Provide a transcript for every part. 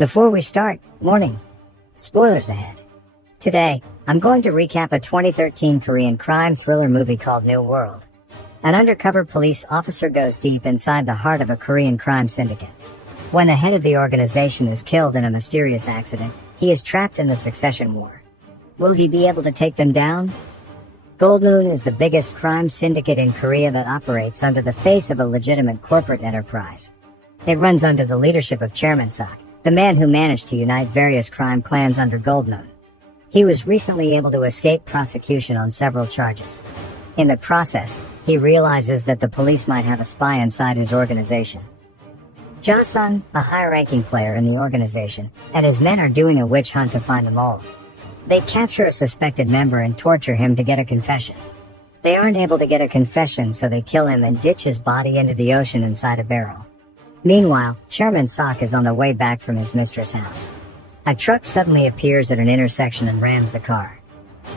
Before we start, warning. Spoilers ahead. Today, I'm going to recap a 2013 Korean crime thriller movie called New World. An undercover police officer goes deep inside the heart of a Korean crime syndicate. When the head of the organization is killed in a mysterious accident, he is trapped in the succession war. Will he be able to take them down? Gold Moon is the biggest crime syndicate in Korea that operates under the face of a legitimate corporate enterprise. It runs under the leadership of Chairman Sok, the man who managed to unite various crime clans under Gold Moon. He was recently able to escape prosecution on several charges. In the process, he realizes that the police might have a spy inside his organization. Ja-sung, a high-ranking player in the organization, and his men are doing a witch hunt to find them all. They capture a suspected member and torture him to get a confession. They aren't able to get a confession, so they kill him and ditch his body into the ocean inside a barrel. Meanwhile, Chairman Sok is on the way back from his mistress' house. A truck suddenly appears at an intersection and rams the car.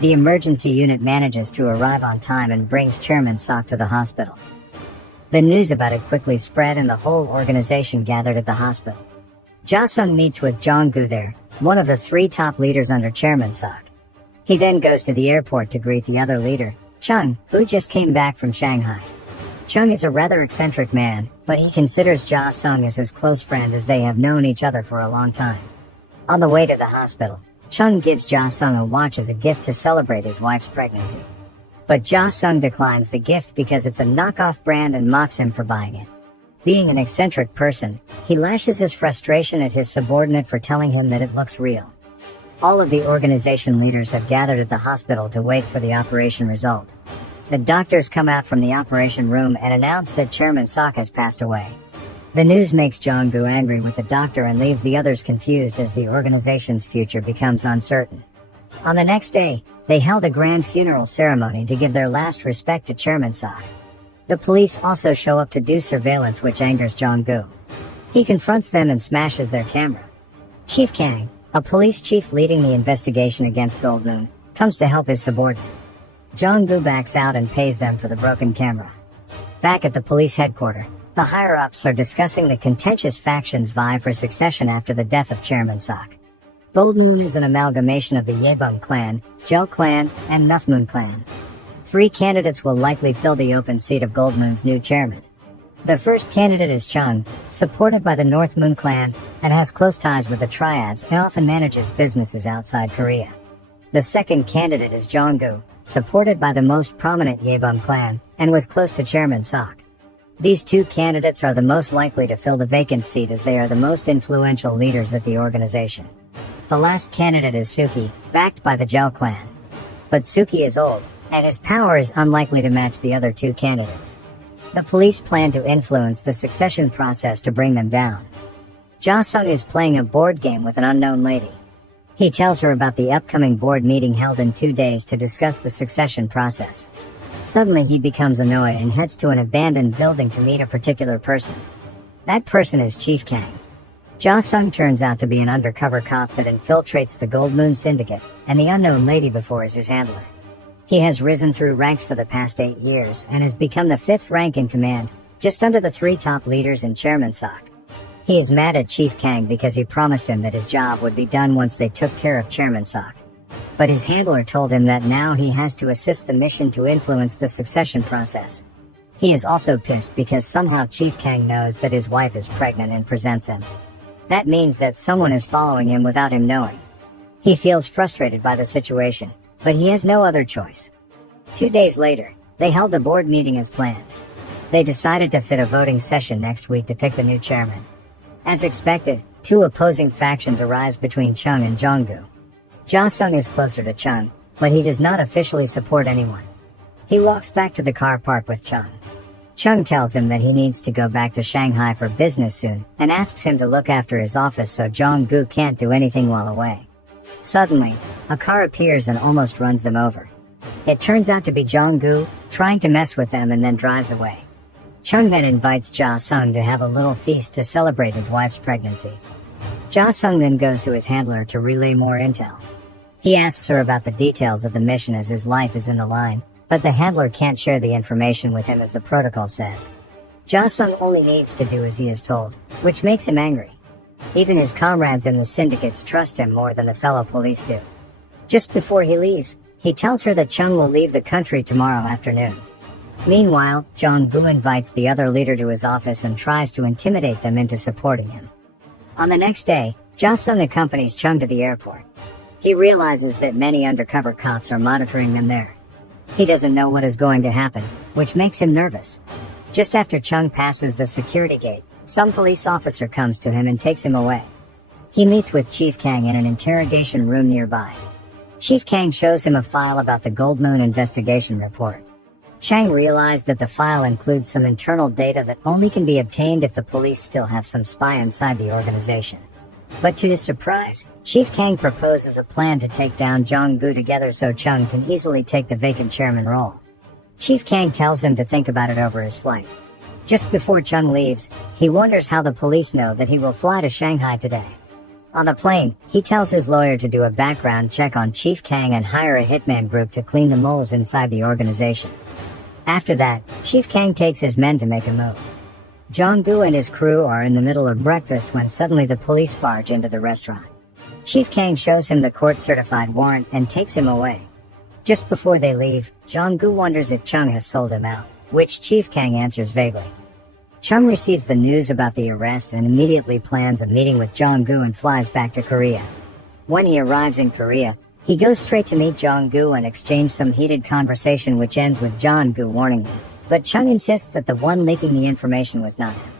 The emergency unit manages to arrive on time and brings Chairman Sok to the hospital. The news about it quickly spread and the whole organization gathered at the hospital. Ja-sung meets with Jong-gu there, one of the 3 top leaders under Chairman Sok. He then goes to the airport to greet the other leader, Chung, who just came back from Shanghai. Chung is a rather eccentric man, but he considers Ja-sung as his close friend as they have known each other for a long time. On the way to the hospital, Chung gives Ja-sung a watch as a gift to celebrate his wife's pregnancy. But Ja-sung declines the gift because it's a knockoff brand and mocks him for buying it. Being an eccentric person, he lashes his frustration at his subordinate for telling him that it looks real. All of the organization leaders have gathered at the hospital to wait for the operation result. The doctors come out from the operation room and announce that Chairman Sok has passed away. The news makes Jong-gu angry with the doctor and leaves the others confused as the organization's future becomes uncertain. On the next day, they held a grand funeral ceremony to give their last respect to Chairman Sok. The police also show up to do surveillance, which angers Jong-gu. He confronts them and smashes their camera. Chief Kang, a police chief leading the investigation against Gold Moon, comes to help his subordinate. Jong-gu backs out and pays them for the broken camera. Back at the police headquarters, the higher-ups are discussing the contentious factions vie for succession after the death of Chairman Sok. Gold Moon is an amalgamation of the Yebum clan, Jel clan, and Nufmoon clan. 3 candidates will likely fill the open seat of Gold Moon's new chairman. The first candidate is Chung, supported by the North Moon clan, and has close ties with the Triads and often manages businesses outside Korea. The second candidate is Jong-gu, supported by the most prominent Yebum clan, and was close to Chairman Sok. These 2 candidates are the most likely to fill the vacant seat as they are the most influential leaders at the organization. The last candidate is Suki, backed by the Jel clan. But Suki is old, and his power is unlikely to match the other 2 candidates. The police plan to influence the succession process to bring them down. Ja-sung is playing a board game with an unknown lady. He tells her about the upcoming board meeting held in 2 days to discuss the succession process. Suddenly he becomes annoyed and heads to an abandoned building to meet a particular person. That person is Chief Kang. Ja-sung turns out to be an undercover cop that infiltrates the Gold Moon Syndicate, and the unknown lady before is his handler. He has risen through ranks for the past 8 years and has become the 5th rank in command, just under the 3 top leaders and Chairman Sok. He is mad at Chief Kang because he promised him that his job would be done once they took care of Chairman Sok. But his handler told him that now he has to assist the mission to influence the succession process. He is also pissed because somehow Chief Kang knows that his wife is pregnant and presents him. That means that someone is following him without him knowing. He feels frustrated by the situation, but he has no other choice. 2 days later, they held the board meeting as planned. They decided to fit a voting session next week to pick the new chairman. As expected, 2 opposing factions arise between Chung and Jong-gu. Ja-sung is closer to Chung, but he does not officially support anyone. He walks back to the car park with Chung. Chung tells him that he needs to go back to Shanghai for business soon and asks him to look after his office so Jong-gu can't do anything while away. Suddenly, a car appears and almost runs them over. It turns out to be Jong-gu, trying to mess with them and then drives away. Chung then invites Ja-sung to have a little feast to celebrate his wife's pregnancy. Ja-sung then goes to his handler to relay more intel. He asks her about the details of the mission as his life is in the line, but the handler can't share the information with him as the protocol says. Ja-sung only needs to do as he is told, which makes him angry. Even his comrades in the syndicates trust him more than the fellow police do. Just before he leaves, he tells her that Chung will leave the country tomorrow afternoon. Meanwhile, Jong-gu invites the other leader to his office and tries to intimidate them into supporting him. On the next day, Ja-sung accompanies Chung to the airport. He realizes that many undercover cops are monitoring them there. He doesn't know what is going to happen, which makes him nervous. Just after Chung passes the security gate, some police officer comes to him and takes him away. He meets with Chief Kang in an interrogation room nearby. Chief Kang shows him a file about the Gold Moon investigation report. Chang realized that the file includes some internal data that only can be obtained if the police still have some spy inside the organization. But to his surprise, Chief Kang proposes a plan to take down Jong-gu together so Chung can easily take the vacant chairman role. Chief Kang tells him to think about it over his flight. Just before Chung leaves, he wonders how the police know that he will fly to Shanghai today. On the plane, he tells his lawyer to do a background check on Chief Kang and hire a hitman group to clean the moles inside the organization. After that, Chief Kang takes his men to make a move. Jong-gu and his crew are in the middle of breakfast when suddenly the police barge into the restaurant. Chief Kang shows him the court-certified warrant and takes him away. Just before they leave, Jong-gu wonders if Chung has sold him out, which Chief Kang answers vaguely. Chung receives the news about the arrest and immediately plans a meeting with Jong-gu and flies back to Korea. When he arrives in Korea, he goes straight to meet Jong-gu and exchange some heated conversation which ends with Jong-gu warning him. But Chung insists that the one leaking the information was not him.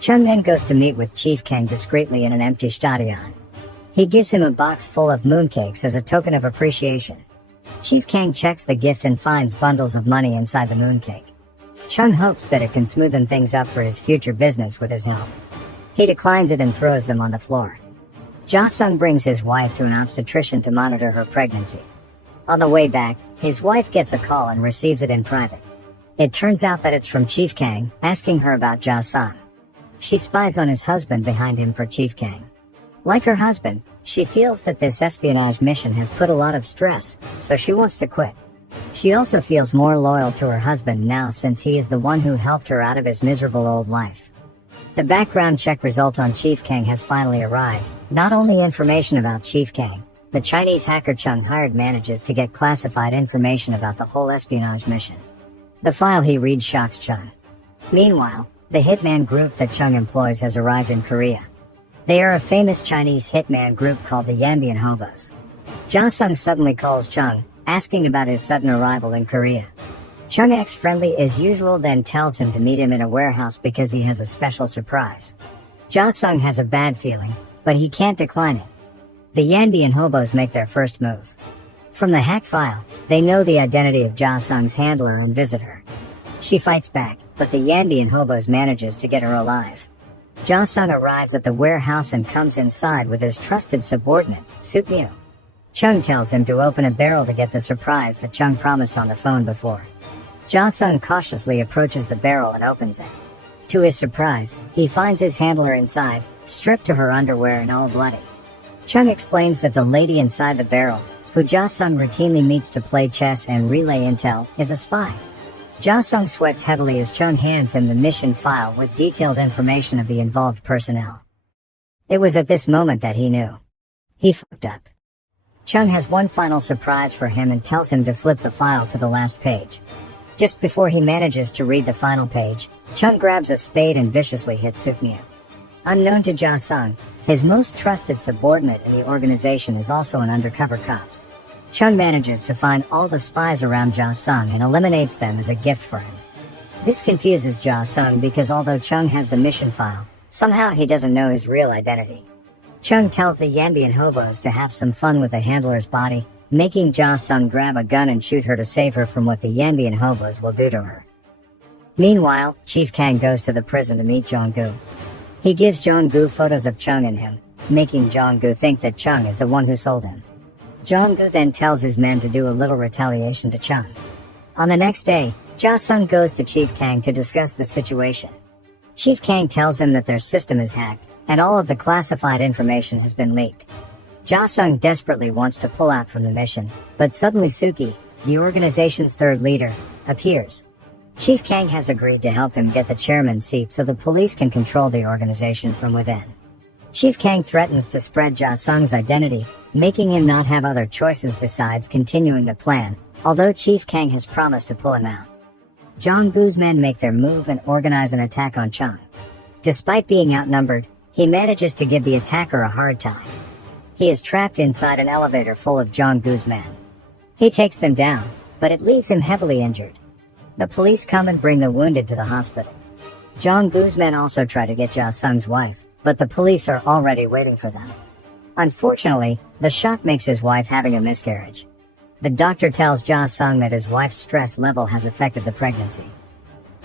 Chung then goes to meet with Chief Kang discreetly in an empty stadion. He gives him a box full of mooncakes as a token of appreciation. Chief Kang checks the gift and finds bundles of money inside the mooncake. Chung hopes that it can smoothen things up for his future business with his help. He declines it and throws them on the floor. Ja-sung brings his wife to an obstetrician to monitor her pregnancy. On the way back, his wife gets a call and receives it in private. It turns out that it's from Chief Kang, asking her about Ja-sung. She spies on his husband behind him for Chief Kang. Like her husband, she feels that this espionage mission has put a lot of stress, so she wants to quit. She also feels more loyal to her husband now since he is the one who helped her out of his miserable old life. The background check result on Chief Kang has finally arrived. Not only information about Chief Kang, the Chinese hacker Chung hired manages to get classified information about the whole espionage mission. The file he reads shocks Chung. Meanwhile, the hitman group that Chung employs has arrived in Korea. They are a famous Chinese hitman group called the Yanbian Hobos. Ja-sung suddenly calls Chung, asking about his sudden arrival in Korea. Chung acts friendly as usual, then tells him to meet him in a warehouse because he has a special surprise. Ja-sung has a bad feeling, but he can't decline it. The Yanbian Hobos make their first move. From the hack file, they know the identity of Ja-sung's handler and visit her. She fights back, but the Yanbian Hobos manages to get her alive. Ja-sung arrives at the warehouse and comes inside with his trusted subordinate, Suk-myu. Chung tells him to open a barrel to get the surprise that Chung promised on the phone before. Ja-sung cautiously approaches the barrel and opens it. To his surprise, he finds his handler inside, stripped to her underwear and all bloody. Chung explains that the lady inside the barrel, who Ja-sung routinely meets to play chess and relay intel, is a spy. Ja-sung sweats heavily as Chung hands him the mission file with detailed information of the involved personnel. It was at this moment that he knew. He fucked up. Chung has one final surprise for him and tells him to flip the file to the last page. Just before he manages to read the final page, Chung grabs a spade and viciously hits Suk-myu. Unknown to Ja-sung, his most trusted subordinate in the organization is also an undercover cop. Chung manages to find all the spies around Ja-sung and eliminates them as a gift for him. This confuses Ja-sung because although Chung has the mission file, somehow he doesn't know his real identity. Chung tells the Yanbian Hobos to have some fun with the handler's body, making Ja-sung grab a gun and shoot her to save her from what the Yanbian Hobos will do to her. Meanwhile, Chief Kang goes to the prison to meet Jong-gu. He gives Jong-gu photos of Chung and him, making Jong-gu think that Chung is the one who sold him. Jong-gu then tells his men to do a little retaliation to Chung. On the next day, Ja-sung goes to Chief Kang to discuss the situation. Chief Kang tells him that their system is hacked, and all of the classified information has been leaked. Ja-sung desperately wants to pull out from the mission, but suddenly Suki, the organization's third leader, appears. Chief Kang has agreed to help him get the chairman's seat so the police can control the organization from within. Chief Kang threatens to spread Ja Sung's identity, making him not have other choices besides continuing the plan, although Chief Kang has promised to pull him out. Jong-goo's men make their move and organize an attack on Chung. Despite being outnumbered, he manages to give the attacker a hard time. He is trapped inside an elevator full of Jong-goo's men. He takes them down, but it leaves him heavily injured. The police come and bring the wounded to the hospital. Jong-goo's men also try to get Ja Sung's wife, but the police are already waiting for them. Unfortunately, the shock makes his wife having a miscarriage. The doctor tells Ja Sung that his wife's stress level has affected the pregnancy.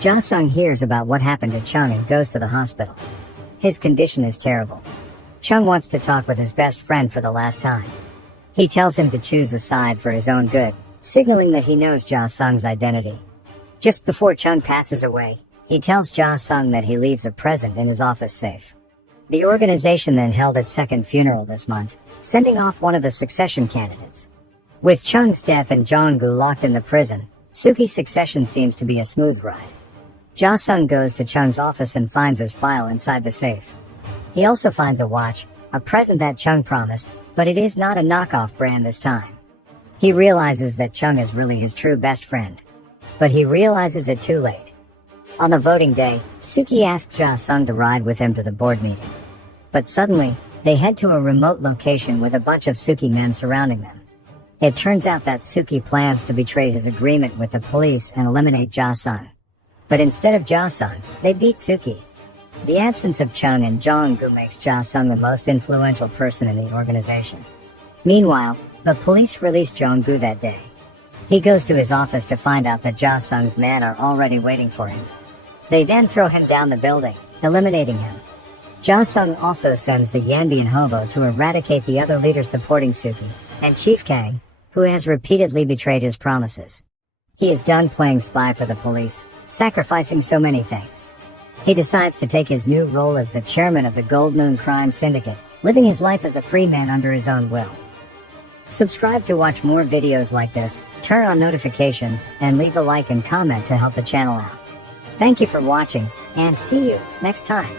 Ja Sung hears about what happened to Chung and goes to the hospital. His condition is terrible. Chung wants to talk with his best friend for the last time. He tells him to choose a side for his own good, signaling that he knows Ja Sung's identity. Just before Chung passes away, he tells Ja Sung that he leaves a present in his office safe. The organization then held its second funeral this month, sending off one of the succession candidates. With Chung's death and Jong-gu locked in the prison, Suki's succession seems to be a smooth ride. Ja Sung goes to Chung's office and finds his file inside the safe. He also finds a watch, a present that Chung promised, but it is not a knockoff brand this time. He realizes that Chung is really his true best friend. But he realizes it too late. On the voting day, Suki asks Ja Sung to ride with him to the board meeting. But suddenly, they head to a remote location with a bunch of Suki men surrounding them. It turns out that Suki plans to betray his agreement with the police and eliminate Ja Sung. But instead of Ja Sung, they beat Suki. The absence of Chung and Jong-gu makes Ja Sung the most influential person in the organization. Meanwhile, the police release Jong-gu that day. He goes to his office to find out that Ja Sung's men are already waiting for him. They then throw him down the building, eliminating him. Ja Sung also sends the Yanbian hobo to eradicate the other leaders supporting Suki, and Chief Kang, who has repeatedly betrayed his promises. He is done playing spy for the police, sacrificing so many things. He decides to take his new role as the chairman of the Gold Moon Crime Syndicate, living his life as a free man under his own will. Subscribe to watch more videos like this, turn on notifications, and leave a like and comment to help the channel out. Thank you for watching, and see you next time.